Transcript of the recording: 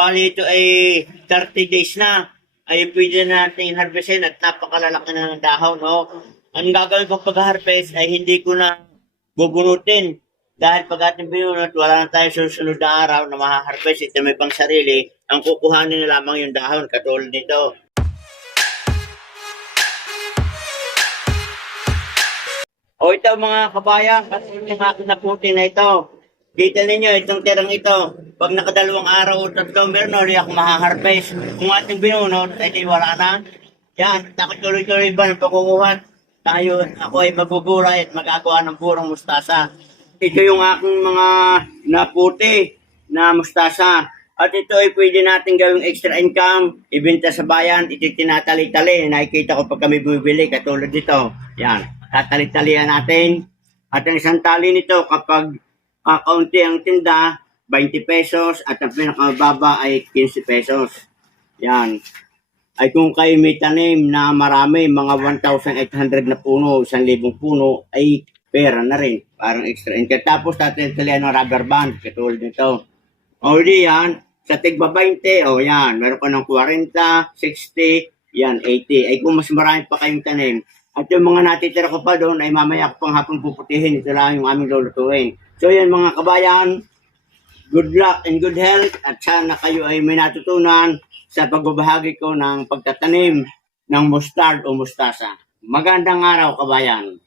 Bali ito ay 30 days na. Ay pwede natin harvestin at napakalalaki na ng dahon. No? Ang gagawin ko pag-harvest ay hindi ko na bubunutin. Dahil pag ating binunot, wala na tayo susunod na araw na maha-harvest. Ito may pang sarili. Ang kukuhanin na lamang yung dahon katulad nito. O ito mga kabayan, kasi yung akin na puti na ito. Kita ninyo, itong tirang ito. Pag nakadalawang araw o tatlo, meron na ako maha-harvest. Kung ating binunod, ay di wala na. Yan, nakatuloy-tuloy ba ng pagkukuhan? Ako ay magbuburay at magagawa ng burong mustasa. Ito yung aking mga naputi na mustasa. At ito ay pwede natin gawing extra income, ibenta sa bayan, ito tinatali-tali. Nakikita ko pag kami bumibili, katulad dito. Yan. Tatali-talian natin. At ang isang tali nito, kapag kaunti ang tinda, 20 pesos. At ang pinakamababa ay 15 pesos. Yan. Ay kung kayo may tanim na marami, mga 1,800 na puno, 1,000 puno, ay pera na rin. Parang extra income. Tapos tatali-talian ng rubber band, katulad nito. O di yan, sa tigba 20, o yan, meron ka ng 40, 60, yan, 80. Ay kung mas marami pa kayong tanim, at yung mga natitira ko pa doon ay mamaya ko pang hapon puputihin. Ito lang yung aming lulutuin. So yan mga kabayan, good luck and good health at sana kayo ay may natutunan sa pagbabahagi ko ng pagtatanim ng mustard o mustasa. Magandang araw kabayan.